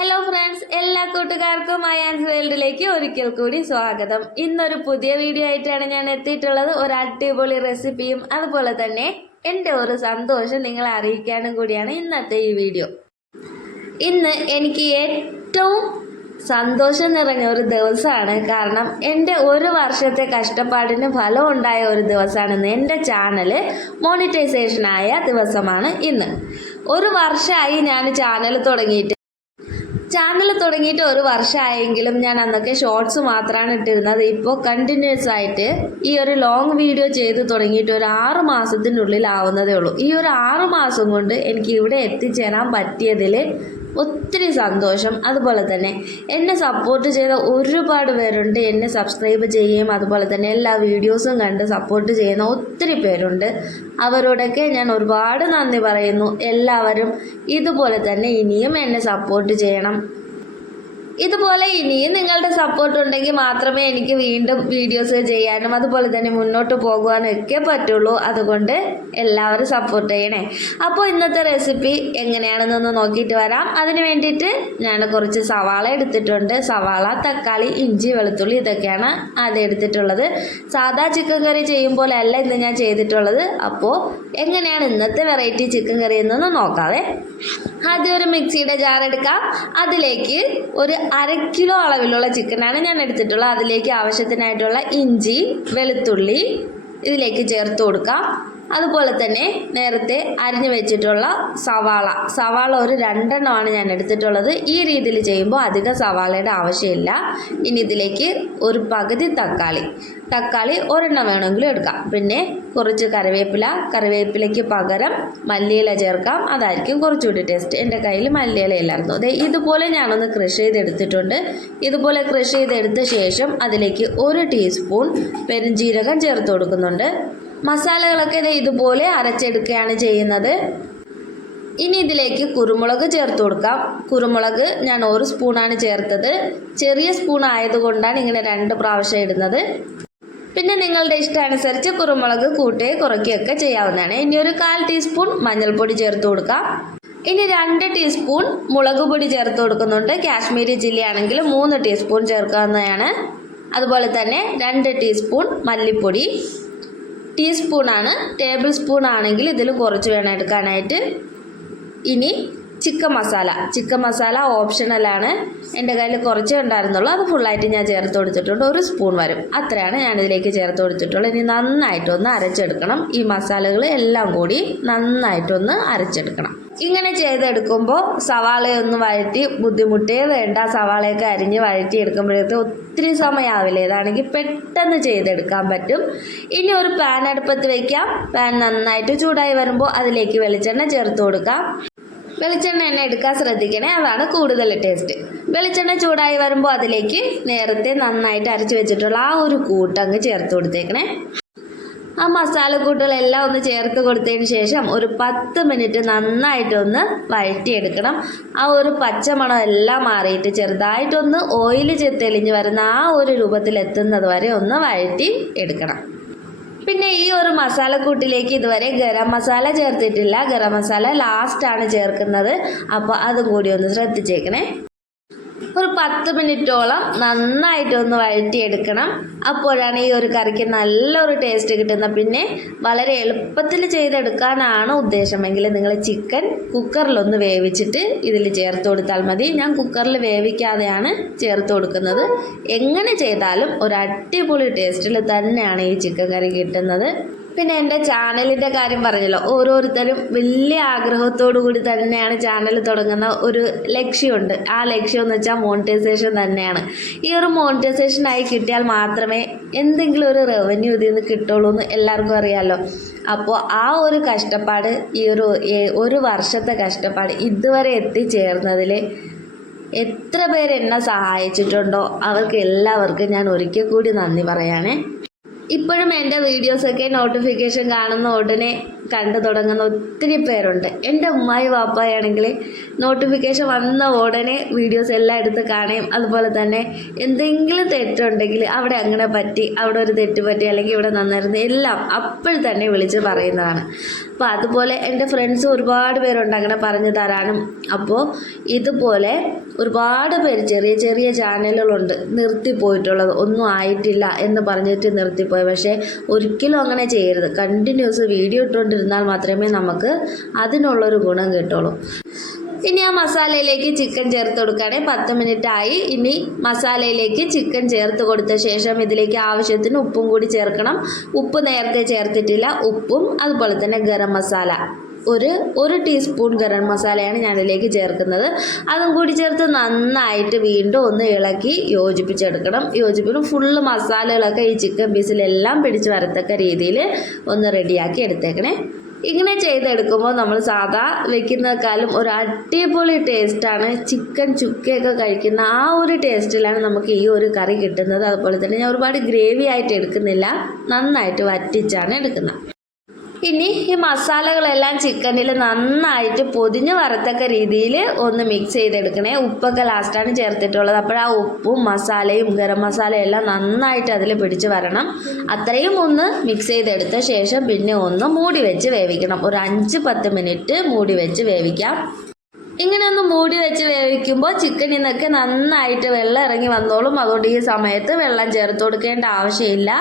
Hello friends, എല്ലാ കൂട്ടുകാർക്കും അയാൻസ് വേൾഡിലേക്ക് ഒരിക്കൽ കൂടി സ്വാഗതം. ഇന്നൊരു പുതിയ വീഡിയോ ആയിട്ടാണ് ഞാൻ എത്തിയിട്ടുള്ളത്. ഒരു അടിപൊളി റെസിപ്പിയും അതുപോലെ തന്നെ എൻ്റെ ഒരു സന്തോഷം നിങ്ങളെ അറിയിക്കാനും കൂടിയാണ് ഇന്നത്തെ ഈ വീഡിയോ. ഇന്ന് എനിക്ക് ഏറ്റവും സന്തോഷം നിറഞ്ഞ ഒരു ദിവസമാണ്. കാരണം എൻ്റെ ഒരു വർഷത്തെ കഷ്ടപ്പാടിന് ഫലം ഉണ്ടായ ഒരു ദിവസമാണെന്ന്. എൻ്റെ ചാനൽ മോണിറ്റൈസേഷനായ ദിവസമാണ് ഇന്ന്. ഒരു വർഷമായി ഞാൻ ചാനൽ തുടങ്ങിയിട്ട് ഒരു വർഷമായെങ്കിലും ഞാൻ അന്നൊക്കെ ഷോർട്സ് മാത്രമാണ് ഇട്ടിരുന്നത്. ഇപ്പോൾ കണ്ടിന്യൂസ് ആയിട്ട് ഈ ഒരു ലോങ് വീഡിയോ ചെയ്ത് തുടങ്ങിയിട്ട് ഒരു 6 മാസത്തിനുള്ളിൽ ആവുന്നതേ ഉള്ളൂ. ഈ ഒരു 6 മാസം കൊണ്ട് എനിക്ക് ഇവിടെ എത്തിച്ചേരാൻ പറ്റിയതിൽ ഒത്തിരി സന്തോഷം. അതുപോലെ തന്നെ എന്നെ സപ്പോർട്ട് ചെയ്ത ഒരുപാട് പേരുണ്ട്. എന്നെ സബ്സ്ക്രൈബ് ചെയ്യുകയും അതുപോലെ തന്നെ എല്ലാ വീഡിയോസും കണ്ട് സപ്പോർട്ട് ചെയ്യുന്ന ഒത്തിരി പേരുണ്ട്. അവരോടൊക്കെ ഞാൻ ഒരുപാട് നന്ദി പറയുന്നു. എല്ലാവരും ഇതുപോലെ തന്നെ ഇനിയും എന്നെ സപ്പോർട്ട് ചെയ്യണം. ഇതുപോലെ ഇനിയും നിങ്ങളുടെ സപ്പോർട്ട് ഉണ്ടെങ്കിൽ മാത്രമേ എനിക്ക് വീണ്ടും വീഡിയോസ് ചെയ്യാനും അതുപോലെ തന്നെ മുന്നോട്ട് പോകുവാനും ഒക്കെ പറ്റുള്ളൂ. അതുകൊണ്ട് എല്ലാവരും സപ്പോർട്ട് ചെയ്യണേ. അപ്പോൾ ഇന്നത്തെ റെസിപ്പി എങ്ങനെയാണെന്നൊന്ന് നോക്കിയിട്ട് വരാം. അതിന് വേണ്ടിയിട്ട് ഞാൻ കുറച്ച് സവാള എടുത്തിട്ടുണ്ട്. സവാള, തക്കാളി, ഇഞ്ചി, വെളുത്തുള്ളി ഇതൊക്കെയാണ് ആദ്യം എടുത്തിട്ടുള്ളത്. സാധാ ചിക്കൻ കറി ചെയ്യുമ്പോൾ അല്ല ഇന്ന് ഞാൻ ചെയ്തിട്ടുള്ളത്. അപ്പോൾ എങ്ങനെയാണ് ഇന്നത്തെ വെറൈറ്റി ചിക്കൻ കറി എന്നൊന്ന് നോക്കാവേ. ആദ്യം ഒരു മിക്സിയുടെ ജാർ എടുക്കാം. അതിലേക്ക് ഒരു 1/2 കിലോ അളവിലുള്ള ചിക്കനാണ് ഞാൻ എടുത്തിട്ടുള്ളത്. അതിലേക്ക് ആവശ്യത്തിനായിട്ടുള്ള ഇഞ്ചി, വെളുത്തുള്ളി ഇതിലേക്ക് ചേർത്ത് കൊടുക്കാം. അതുപോലെ തന്നെ നേരത്തെ അരിഞ്ഞു വെച്ചിട്ടുള്ള സവാള ഒരു 2 എണ്ണമാണ് ഞാൻ എടുത്തിട്ടുള്ളത്. ഈ രീതിയിൽ ചെയ്യുമ്പോൾ അധികം സവാളയുടെ ആവശ്യമില്ല. ഇനി ഇതിലേക്ക് ഒരു പകുതി തക്കാളി ഒരെണ്ണം വേണമെങ്കിലും എടുക്കാം. പിന്നെ കുറച്ച് കറിവേപ്പിലയ്ക്ക് പകരം മല്ലിയില ചേർക്കാം. അതായിരിക്കും കുറച്ചുകൂടി ടേസ്റ്റ്. എൻ്റെ കയ്യിൽ മല്ലിയില ഇല്ലായിരുന്നു. അതെ, ഇതുപോലെ ഞാനൊന്ന് ക്രഷ് ചെയ്തെടുത്തിട്ടുണ്ട്. ഇതുപോലെ ക്രഷ് ചെയ്തെടുത്ത ശേഷം അതിലേക്ക് 1 ടീസ്പൂൺ പെരുംജീരകം ചേർത്ത് കൊടുക്കുന്നുണ്ട്. മസാലകളൊക്കെ ഇതുപോലെ അരച്ചെടുക്കുകയാണ് ചെയ്യുന്നത്. ഇനി ഇതിലേക്ക് കുരുമുളക് ചേർത്ത് കൊടുക്കാം. കുരുമുളക് ഞാൻ 1 സ്പൂണാണ് ചേർത്തത്. ചെറിയ സ്പൂൺ ആയതുകൊണ്ടാണ് ഇങ്ങനെ 2 പ്രാവശ്യം ഇടുന്നത്. പിന്നെ നിങ്ങളുടെ ഇഷ്ടാനുസരിച്ച് കുരുമുളക് കൂട്ടുകയോ കുറയ്ക്കുകയൊക്കെ ചെയ്യാവുന്നതാണ്. ഇനി ഒരു 1/4 ടീസ്പൂൺ മഞ്ഞൾപ്പൊടി ചേർത്ത് കൊടുക്കാം. ഇനി 2 ടീസ്പൂൺ മുളക് പൊടി ചേർത്ത് കൊടുക്കുന്നുണ്ട്. കാശ്മീരി ചില്ലി ആണെങ്കിൽ 3 ടീസ്പൂൺ ചേർക്കാവുന്നതാണ്. അതുപോലെ തന്നെ 2 ടീസ്പൂൺ മല്ലിപ്പൊടി. ടീസ്പൂണാണ്, ടേബിൾ സ്പൂൺ ആണെങ്കിൽ ഇതിൽ കുറച്ച് വേണം എടുക്കാനായിട്ട്. ഇനി ചിക്കൻ മസാല ഓപ്ഷണലാണ്. എൻ്റെ കയ്യിൽ കുറച്ചേ ഉണ്ടായിരുന്നുള്ളൂ. അത് ഫുള്ളായിട്ട് ഞാൻ ചേർത്ത് കൊടുത്തിട്ടുണ്ട്. 1 സ്പൂൺ വരും, അത്രയാണ് ഞാനിതിലേക്ക് ചേർത്ത് കൊടുത്തിട്ടുള്ളത്. ഇനി നന്നായിട്ടൊന്ന് അരച്ചെടുക്കണം. ഈ മസാലകൾ എല്ലാം കൂടി നന്നായിട്ടൊന്ന് അരച്ചെടുക്കണം. ഇങ്ങനെ ചെയ്തെടുക്കുമ്പോൾ സവാളയൊന്നും വഴറ്റി ബുദ്ധിമുട്ടേ വേണ്ട. സവാളയൊക്കെ അരിഞ്ഞ് വഴറ്റി എടുക്കുമ്പോഴേക്കും ഒത്തിരി സമയമാവില്ല. ഇതാണെങ്കിൽ പെട്ടെന്ന് ചെയ്തെടുക്കാൻ പറ്റും. ഇനി ഒരു പാൻ അടുപ്പത്ത് വയ്ക്കാം. പാൻ നന്നായിട്ട് ചൂടായി വരുമ്പോൾ അതിലേക്ക് വെളിച്ചെണ്ണ ചേർത്ത് കൊടുക്കാം. വെളിച്ചെണ്ണ എടുക്കാൻ ശ്രദ്ധിക്കണേ, അതാണ് കൂടുതൽ ടേസ്റ്റ്. വെളിച്ചെണ്ണ ചൂടായി വരുമ്പോൾ അതിലേക്ക് നേരത്തെ നന്നായിട്ട് അരച്ച് വെച്ചിട്ടുള്ള ആ ഒരു കൂട്ടങ്ങ് ചേർത്ത് കൊടുത്തേക്കണേ. ആ മസാലക്കൂട്ടുകളെല്ലാം ഒന്ന് ചേർത്ത് കൊടുത്തതിന് ശേഷം ഒരു 10 മിനിറ്റ് നന്നായിട്ടൊന്ന് വഴറ്റിയെടുക്കണം. ആ ഒരു പച്ചമണം എല്ലാം മാറിയിട്ട് ചെറുതായിട്ടൊന്ന് ഓയിൽ തെളിഞ്ഞ് വരുന്ന ആ ഒരു രൂപത്തിലെത്തുന്നത് വരെ ഒന്ന് വഴറ്റി എടുക്കണം. പിന്നെ ഈ ഒരു മസാലക്കൂട്ടിലേക്ക് ഇതുവരെ ഗരം മസാല ചേർത്തിട്ടില്ല. ഗരം മസാല ലാസ്റ്റാണ് ചേർക്കുന്നത്. അപ്പോൾ അതും കൂടി ഒന്ന് ശ്രദ്ധിച്ചേക്കണേ. ഒരു 10 മിനിറ്റോളം നന്നായിട്ടൊന്ന് വഴറ്റിയെടുക്കണം. അപ്പോഴാണ് ഈ ഒരു കറിക്ക് നല്ലൊരു ടേസ്റ്റ് കിട്ടുന്നത്. പിന്നെ വളരെ എളുപ്പത്തിൽ ചെയ്തെടുക്കാനാണ് ഉദ്ദേശമെങ്കിൽ നിങ്ങൾ ചിക്കൻ കുക്കറിലൊന്ന് വേവിച്ചിട്ട് ഇതിൽ ചേർത്ത് കൊടുത്താൽ മതി. ഞാൻ കുക്കറിൽ വേവിക്കാതെയാണ് ചേർത്ത് കൊടുക്കുന്നത്. എങ്ങനെ ചെയ്താലും ഒരു അടിപൊളി ടേസ്റ്റിൽ തന്നെയാണ് ഈ ചിക്കൻ കറി കിട്ടുന്നത്. പിന്നെ എൻ്റെ ചാനലിൻ്റെ കാര്യം പറഞ്ഞല്ലോ, ഓരോരുത്തരും വലിയ ആഗ്രഹത്തോടു കൂടി തന്നെയാണ് ചാനൽ തുടങ്ങുന്ന ഒരു ലക്ഷ്യമുണ്ട്. ആ ലക്ഷ്യം എന്ന് വെച്ചാൽ മോണിറ്റൈസേഷൻ തന്നെയാണ്. ഈ ഒരു മോണിറ്റൈസേഷനായി കിട്ടിയാൽ മാത്രമേ എന്തെങ്കിലും ഒരു റവന്യൂ ഇതിൽ നിന്ന് കിട്ടുള്ളൂ എന്ന് എല്ലാവർക്കും അറിയാമല്ലോ. അപ്പോൾ ആ ഒരു കഷ്ടപ്പാട്, ഈ ഒരു വർഷത്തെ കഷ്ടപ്പാട് ഇതുവരെ എത്തിച്ചേർന്നതിൽ എത്ര പേര് എന്നെ സഹായിച്ചിട്ടുണ്ടോ അവർക്ക് എല്ലാവർക്കും ഞാൻ ഒരിക്കൽ കൂടി നന്ദി പറയാനേ. ഇപ്പോഴും എൻ്റെ വീഡിയോസൊക്കെ നോട്ടിഫിക്കേഷൻ കാണുന്ന ഉടനെ കണ്ടു തുടങ്ങുന്ന ഒത്തിരി പേരുണ്ട്. എൻ്റെ ഉമ്മായി വാപ്പായാണെങ്കിൽ നോട്ടിഫിക്കേഷൻ വന്ന ഉടനെ വീഡിയോസ് എല്ലാം എടുത്ത് കാണുകയും അതുപോലെ തന്നെ എന്തെങ്കിലും തെറ്റുണ്ടെങ്കിൽ അവിടെ അങ്ങനെ പറ്റി, അവിടെ ഒരു തെറ്റ് പറ്റി, അല്ലെങ്കിൽ ഇവിടെ നന്നായിരുന്നു എല്ലാം അപ്പോൾ തന്നെ വിളിച്ച് പറയുന്നതാണ്. അപ്പോൾ അതുപോലെ എൻ്റെ ഫ്രണ്ട്സ് ഒരുപാട് പേരുണ്ട് അങ്ങനെ പറഞ്ഞു തരാനും. അപ്പോൾ ഇതുപോലെ ഒരുപാട് പേര് ചെറിയ ചെറിയ ചാനലുകളുണ്ട് നിർത്തിപ്പോയിട്ടുള്ളത്, ഒന്നും ആയിട്ടില്ല എന്ന് പറഞ്ഞിട്ട് നിർത്തിപ്പോയി. പക്ഷേ ഒരിക്കലും അങ്ങനെ ചെയ്യരുത്. കണ്ടിന്യൂസ് വീഡിയോ ഇട്ടുകൊണ്ടിരുന്നാൽ മാത്രമേ നമുക്ക് അതിനുള്ളൊരു ഗുണം കിട്ടുള്ളൂ. ഇനി ആ മസാലയിലേക്ക് ചിക്കൻ ചേർത്ത് കൊടുക്കുകയാണെ 10 മിനിറ്റ് ആയി. ഇനി മസാലയിലേക്ക് ചിക്കൻ ചേർത്ത് കൊടുത്ത ശേഷം ഇതിലേക്ക് ആവശ്യത്തിന് ഉപ്പും കൂടി ചേർക്കണം. ഉപ്പ് നേരത്തെ ചേർത്തിട്ടില്ല. ഉപ്പും അതുപോലെ തന്നെ ഗരം മസാല ഒരു ടീസ്പൂൺ ഗരം മസാലയാണ് ഞാനിതിലേക്ക് ചേർക്കുന്നത്. അതും കൂടി ചേർത്ത് നന്നായിട്ട് വീണ്ടും ഒന്ന് ഇളക്കി യോജിപ്പിച്ചെടുക്കണം. ഫുള്ള് മസാലകളൊക്കെ ഈ ചിക്കൻ പീസിലെല്ലാം പിടിച്ച് വരത്തക്ക രീതിയിൽ ഒന്ന് റെഡിയാക്കി എടുത്തേക്കണേ. ഇങ്ങനെ ചെയ്തെടുക്കുമ്പോൾ നമ്മൾ സാധാ വെക്കുന്നതിനേക്കാളും ഒരു അടിപൊളി ടേസ്റ്റാണ്. ചിക്കൻ ചുക്കയൊക്കെ കഴിക്കുന്ന ആ ഒരു ടേസ്റ്റിലാണ് നമുക്ക് ഈ ഒരു കറി കിട്ടുന്നത്. അതുപോലെ തന്നെ ഞാൻ ഒരുപാട് ഗ്രേവി ആയിട്ട് എടുക്കുന്നില്ല, നന്നായിട്ട് വറ്റിച്ചാണ് എടുക്കുന്നത്. ഇനി ഈ മസാലകളെല്ലാം ചിക്കനിൽ നന്നായിട്ട് പൊതിഞ്ഞ് വരത്തക്ക രീതിയിൽ ഒന്ന് മിക്സ് ചെയ്തെടുക്കണേ. ഉപ്പൊക്കെ ലാസ്റ്റാണ് ചേർത്തിട്ടുള്ളത്. അപ്പോൾ ആ ഉപ്പും മസാലയും ഗരം മസാലയും എല്ലാം നന്നായിട്ട് അതിൽ പിടിച്ച് വരണം. അത്രയും ഒന്ന് മിക്സ് ചെയ്തെടുത്ത ശേഷം പിന്നെ ഒന്ന് മൂടി വെച്ച് വേവിക്കണം. ഒരു 5-10 മിനിറ്റ് മൂടി വെച്ച് വേവിക്കാം. ഇങ്ങനെ ഒന്ന് മൂടി വെച്ച് വേവിക്കുമ്പോൾ ചിക്കനിൽ നിന്നൊക്കെ നന്നായിട്ട് വെള്ളം ഇറങ്ങി വന്നോളും. അതുകൊണ്ട് ഈ സമയത്ത് വെള്ളം ചേർത്ത് കൊടുക്കേണ്ട ആവശ്യമില്ല.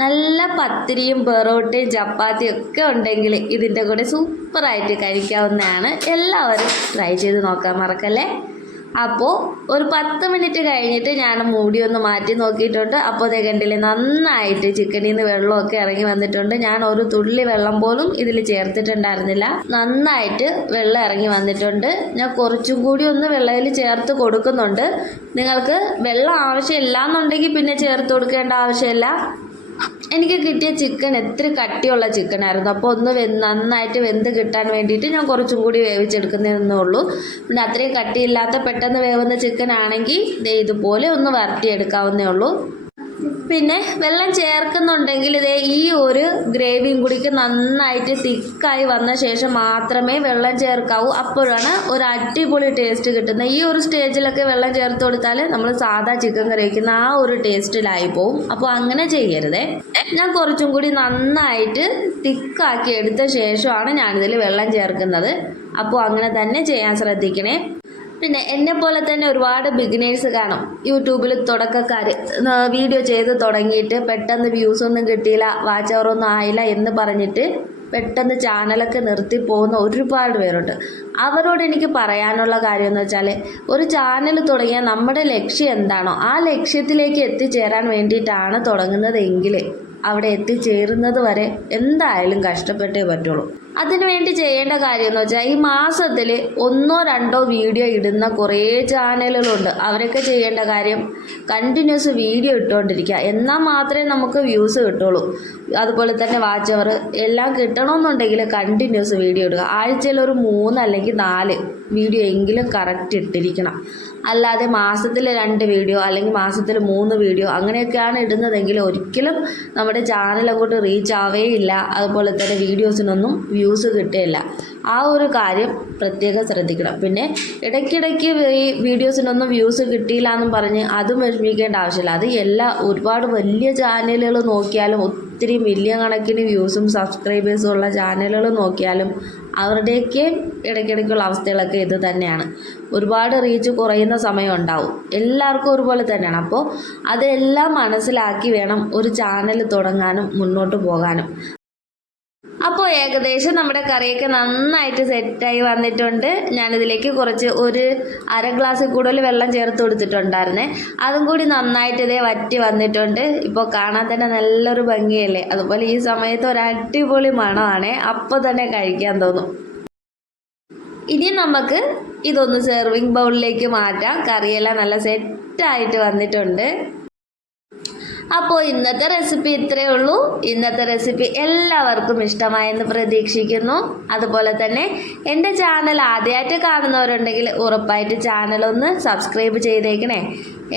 നല്ല പത്തിരിയും പൊറോട്ടയും ചപ്പാത്തിയും ഒക്കെ ഉണ്ടെങ്കിൽ ഇതിൻ്റെ കൂടെ സൂപ്പറായിട്ട് കഴിക്കാവുന്നതാണ്. എല്ലാവരും ട്രൈ ചെയ്ത് നോക്കാൻ മറക്കല്ലേ. അപ്പോൾ ഒരു 10 മിനിറ്റ് കഴിഞ്ഞിട്ട് ഞാൻ മൂടി ഒന്ന് മാറ്റി നോക്കിയിട്ടുണ്ട്. അപ്പോൾ അതേ കണ്ടില്ലേ, നന്നായിട്ട് ചിക്കനിൽ നിന്ന് വെള്ളമൊക്കെ ഇറങ്ങി വന്നിട്ടുണ്ട്. ഞാൻ ഒരു തുള്ളി വെള്ളം പോലും ഇതിൽ ചേർത്തിട്ടുണ്ടായിരുന്നില്ല. നന്നായിട്ട് വെള്ളം ഇറങ്ങി വന്നിട്ടുണ്ട്. ഞാൻ കുറച്ചും കൂടി ഒന്ന് വെള്ളത്തിൽ ചേർത്ത് കൊടുക്കുന്നുണ്ട്. നിങ്ങൾക്ക് വെള്ളം ആവശ്യമില്ല എന്നുണ്ടെങ്കിൽ പിന്നെ ചേർത്ത് കൊടുക്കേണ്ട ആവശ്യമില്ല. എനിക്ക് കിട്ടിയ ചിക്കൻ എത്ര കട്ടിയുള്ള ചിക്കനായിരുന്നു. അപ്പോൾ ഒന്ന് നന്നായിട്ട് വെന്ത് കിട്ടാൻ വേണ്ടിയിട്ട് ഞാൻ കുറച്ചും കൂടി വേവിച്ചെടുക്കുന്നതെന്നേ ഉള്ളൂ. പിന്നെ അത്രയും കട്ടിയില്ലാത്ത പെട്ടെന്ന് വേവുന്ന ചിക്കൻ ആണെങ്കിൽ ഇതുപോലെ ഒന്ന് വരട്ടിയെടുക്കാവുന്നേ ഉള്ളൂ. പിന്നെ വെള്ളം ചേർക്കുന്നുണ്ടെങ്കിൽ ഈ ഒരു ഗ്രേവിയും കൂടിക്ക് നന്നായിട്ട് തിക്കായി വന്ന ശേഷം മാത്രമേ വെള്ളം ചേർക്കാവൂ. അപ്പോഴാണ് ഒരു അടിപൊളി ടേസ്റ്റ് കിട്ടുന്നത്. ഈ ഒരു സ്റ്റേജിലൊക്കെ വെള്ളം ചേർത്ത് കൊടുത്താൽ നമ്മൾ സാധാ ചിക്കൻ കറി വയ്ക്കുന്ന ആ ഒരു ടേസ്റ്റിലായി പോവും. അപ്പോൾ അങ്ങനെ ചെയ്യരുതേ. ഞാൻ കുറച്ചും കൂടി നന്നായിട്ട് തിക്കാക്കി എടുത്ത ശേഷമാണ് ഞാനിതിൽ വെള്ളം ചേർക്കുന്നത്. അപ്പോൾ അങ്ങനെ തന്നെ ചെയ്യാൻ ശ്രദ്ധിക്കണേ. പിന്നെ എന്നെപ്പോലെ തന്നെ ഒരുപാട് ബിഗിനേഴ്സ് കാണും. യൂട്യൂബിൽ തുടക്കക്കാർ വീഡിയോ ചെയ്ത് തുടങ്ങിയിട്ട് പെട്ടെന്ന് വ്യൂസ് ഒന്നും കിട്ടിയില്ല, വാച്ച് അവറൊന്നും ആയില്ല എന്ന് പറഞ്ഞിട്ട് പെട്ടെന്ന് ചാനലൊക്കെ നിർത്തി പോകുന്ന ഒരുപാട് പേരുണ്ട്. അവരോട് എനിക്ക് പറയാനുള്ള കാര്യം എന്ന് വെച്ചാൽ, ഒരു ചാനൽ തുടങ്ങിയാൽ നമ്മുടെ ലക്ഷ്യം എന്താണോ ആ ലക്ഷ്യത്തിലേക്ക് എത്തിച്ചേരാൻ വേണ്ടിയിട്ടാണ് തുടങ്ങുന്നതെങ്കിൽ അവിടെ എത്തിച്ചേരുന്നത് വരെ എന്തായാലും കഷ്ടപ്പെട്ടേ പറ്റുള്ളൂ. അതിനുവേണ്ടി ചെയ്യേണ്ട കാര്യം എന്ന് വെച്ചാൽ, ഈ മാസത്തിൽ 1-2 വീഡിയോ ഇടുന്ന കുറേ ചാനലുകളുണ്ട്. അവരൊക്കെ ചെയ്യേണ്ട കാര്യം കണ്ടിന്യൂസ് വീഡിയോ ഇട്ടുകൊണ്ടിരിക്കുക. എന്നാൽ മാത്രമേ നമുക്ക് വ്യൂസ് കിട്ടുള്ളൂ. അതുപോലെ തന്നെ വാച്ച് അവർ എല്ലാം കിട്ടണമെന്നുണ്ടെങ്കിൽ കണ്ടിന്യൂസ് വീഡിയോ ഇടുക. ആഴ്ചയിൽ ഒരു 3 അല്ലെങ്കിൽ 4 വീഡിയോ എങ്കിലും കറക്റ്റ് ഇട്ടിരിക്കണം. അല്ലാതെ മാസത്തിൽ 2 വീഡിയോ അല്ലെങ്കിൽ മാസത്തിൽ 3 വീഡിയോ അങ്ങനെയൊക്കെയാണ് ഇടുന്നതെങ്കിൽ ഒരിക്കലും നമ്മുടെ ചാനൽ അങ്ങോട്ട് റീച്ച് ആവേയില്ല. അതുപോലെ തന്നെ വീഡിയോസിനൊന്നും വ്യൂസ് കിട്ടുകയില്ല. ആ ഒരു കാര്യം പ്രത്യേകം ശ്രദ്ധിക്കണം. പിന്നെ ഇടയ്ക്കിടയ്ക്ക് ഈ വീഡിയോസിനൊന്നും വ്യൂസ് കിട്ടിയില്ല എന്നും പറഞ്ഞ് അതും വിഷമിക്കേണ്ട ആവശ്യമില്ല. അത് ഒരുപാട് വലിയ ചാനലുകൾ നോക്കിയാലും ഒത്തിരി മില്യൺ കണക്കിന് വ്യൂസും സബ്സ്ക്രൈബേഴ്സും ഉള്ള ചാനലുകൾ നോക്കിയാലും അവരുടെയൊക്കെ ഇടയ്ക്കിടയ്ക്കുള്ള അവസ്ഥകളൊക്കെ ഇത് തന്നെയാണ്. ഒരുപാട് റീച്ച് കുറയുന്ന സമയം ഉണ്ടാവും. എല്ലാവർക്കും ഒരുപോലെ തന്നെയാണ്. അപ്പോൾ അതെല്ലാം മനസ്സിലാക്കി വേണം ഒരു ചാനൽ തുടങ്ങാനും മുന്നോട്ട് പോകാനും. അപ്പോൾ ഏകദേശം നമ്മുടെ കറിയൊക്കെ നന്നായിട്ട് സെറ്റായി വന്നിട്ടുണ്ട്. ഞാനിതിലേക്ക് കുറച്ച് ഒരു 1/2 ഗ്ലാസ്സിൽ കൂടുതൽ വെള്ളം ചേർത്ത് കൊടുത്തിട്ടുണ്ടായിരുന്നേ. അതും കൂടി നന്നായിട്ട് ഇതേ വറ്റി വന്നിട്ടുണ്ട്. ഇപ്പോൾ കാണാൻ തന്നെ നല്ലൊരു ഭംഗിയല്ലേ. അതുപോലെ ഈ സമയത്ത് ഒരു അടിപൊളി മണമാണ്. അപ്പോൾ തന്നെ കഴിക്കാൻ തോന്നും. ഇനി നമുക്ക് ഇതൊന്ന് സെർവിങ് ബൗളിലേക്ക് മാറ്റാം. കറിയെല്ലാം നല്ല സെറ്റായിട്ട് വന്നിട്ടുണ്ട്. അപ്പോൾ ഇന്നത്തെ റെസിപ്പി ഇത്രയേ ഉള്ളൂ. ഇന്നത്തെ റെസിപ്പി എല്ലാവർക്കും ഇഷ്ടമായെന്ന് പ്രതീക്ഷിക്കുന്നു. അതുപോലെ തന്നെ എൻ്റെ ചാനൽ ആദ്യമായിട്ട് കാണുന്നവരുണ്ടെങ്കിൽ ഉറപ്പായിട്ട് ചാനലൊന്ന് സബ്സ്ക്രൈബ് ചെയ്തേക്കണേ.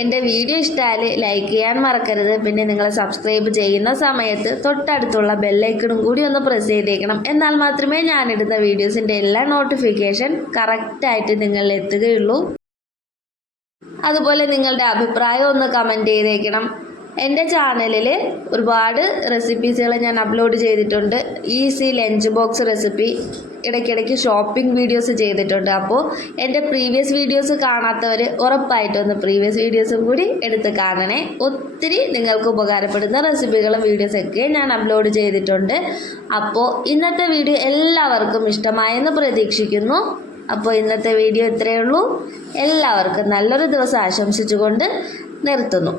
എൻ്റെ വീഡിയോ ഇഷ്ടമായാൽ ലൈക്ക് ചെയ്യാൻ മറക്കരുത്. പിന്നെ നിങ്ങൾ സബ്സ്ക്രൈബ് ചെയ്യുന്ന സമയത്ത് തൊട്ടടുത്തുള്ള ബെല്ലൈക്കണും കൂടി ഒന്ന് പ്രസ് ചെയ്തേക്കണം. എന്നാൽ മാത്രമേ ഞാനിടുന്ന വീഡിയോസിൻ്റെ എല്ലാ നോട്ടിഫിക്കേഷൻ കറക്റ്റായിട്ട് നിങ്ങളിൽ എത്തുകയുള്ളൂ. അതുപോലെ നിങ്ങളുടെ അഭിപ്രായം ഒന്ന് കമൻറ്റ് ചെയ്തേക്കണം. എൻ്റെ ചാനലിൽ ഒരുപാട് റെസിപ്പീസുകൾ ഞാൻ അപ്ലോഡ് ചെയ്തിട്ടുണ്ട്. ഈസി ലഞ്ച് ബോക്സ് റെസിപ്പി, ഇടയ്ക്കിടയ്ക്ക് ഷോപ്പിംഗ് വീഡിയോസ് ചെയ്തിട്ടുണ്ട്. അപ്പോൾ എൻ്റെ പ്രീവിയസ് വീഡിയോസ് കാണാത്തവർ ഉറപ്പായിട്ടൊന്ന് പ്രീവിയസ് വീഡിയോസും കൂടി എടുത്ത് കാണണേ. ഒത്തിരി നിങ്ങൾക്ക് ഉപകാരപ്പെടുന്ന റെസിപ്പികളും വീഡിയോസൊക്കെ ഞാൻ അപ്ലോഡ് ചെയ്തിട്ടുണ്ട്. അപ്പോൾ ഇന്നത്തെ വീഡിയോ എല്ലാവർക്കും ഇഷ്ടമായെന്ന് പ്രതീക്ഷിക്കുന്നു. അപ്പോൾ ഇന്നത്തെ വീഡിയോ ഇത്രയേ ഉള്ളൂ. എല്ലാവർക്കും നല്ലൊരു ദിവസം ആശംസിച്ചുകൊണ്ട് നിർത്തുന്നു.